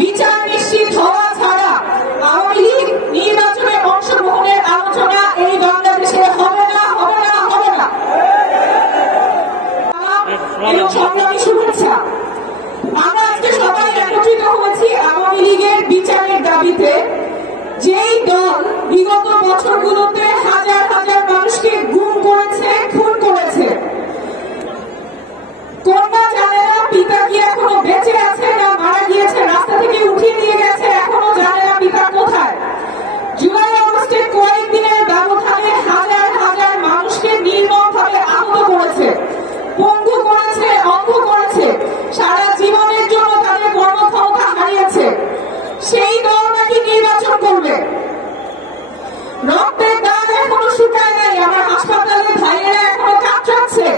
বিচার নিশ্চিত হওয়া ছাড়া আওয়ামী লীগ নির্বাচনে অংশগ্রহণের আলোচনা এই বাংলাদেশে হবে না, হবে না, হবে না। এবং সংগ্রামী শুভেচ্ছা, আমরা আজকে সবাই একত্রিত হয়েছি আওয়ামী লীগের বিচারের দাবিতে। যেই দল বিগত বছরগুলোতে হাজার হাজার মানুষকে গুম করেছে, খুন করেছে, কন্যা জানে না পিতা কি এখনো বেঁচে আছে না মারা গিয়েছে, রাস্তা থেকে উঠিয়ে নিয়ে গেছে, এখনো জানে না পিতা কোথায়। জুলাই আগস্টের কয়েকদিনের ব্যবধানে হাজার হাজার মানুষকে নির্মমভাবে আহত করেছে, পঙ্গু করেছে, অন্ধ করেছে, সারা জীবনের জন্য তাদের কর্মক্ষমতা হারিয়েছে। সেই দল নাকি নির্বাচন করবে। রক্তের দাগ এখনো শুকায় নাই, আমার হাসপাতালে ভাইয়েরা এখনো কাতরাচ্ছে,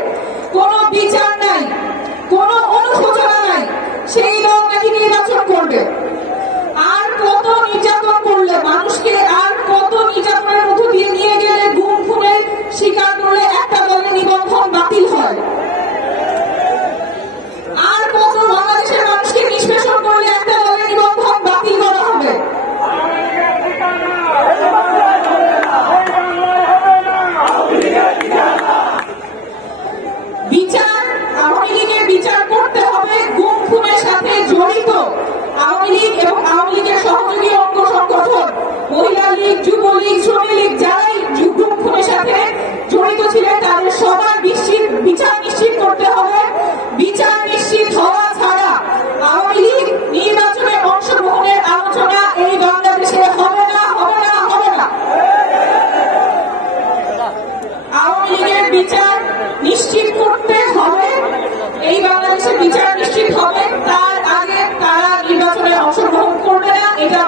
কোনো বিচার নাই, কোনো অনুশোচনা নাই। সেই দল নাকি নির্বাচন করবে। আর কত নির্যাতন করলে মানুষকে, আর কত নির্যাতনের মধ্য দিয়ে নিয়ে গেলে, গুম খুনের শিকার করলে একটা দলের নিবন্ধন বাতিল হয়। আর কত বাংলাদেশের মানুষকে নিষ্পেষণ করলে একটা দলের নিবন্ধন বাতিল করা হবে। বিচার, আওয়ামী লীগের বিচার করতে হবে। গুম খুনের সাথে জড়িত আওয়ামী লীগ এবং আওয়ামী লীগের সহযোগী অঙ্গ সংগঠন, মহিলা লীগ, যুবলীগ, শ্রমিক লীগ, যারাই গুম খুনের সাথে জড়িত ছিলেন তাদের সবার বিচার নিশ্চিত করতে হবে। বিচার নিশ্চিত হওয়া ছাড়া আওয়ামী লীগ নির্বাচনে অংশগ্রহণের আলোচনা এই বাংলাদেশে হবে না, হবে না, হবে না। আওয়ামী লীগের বিচার নিশ্চিত করতে হবে, এই বাংলাদেশের বিচার নিশ্চিত হবে। তার আগে তারা নির্বাচনে অংশগ্রহণ করবে না, এটা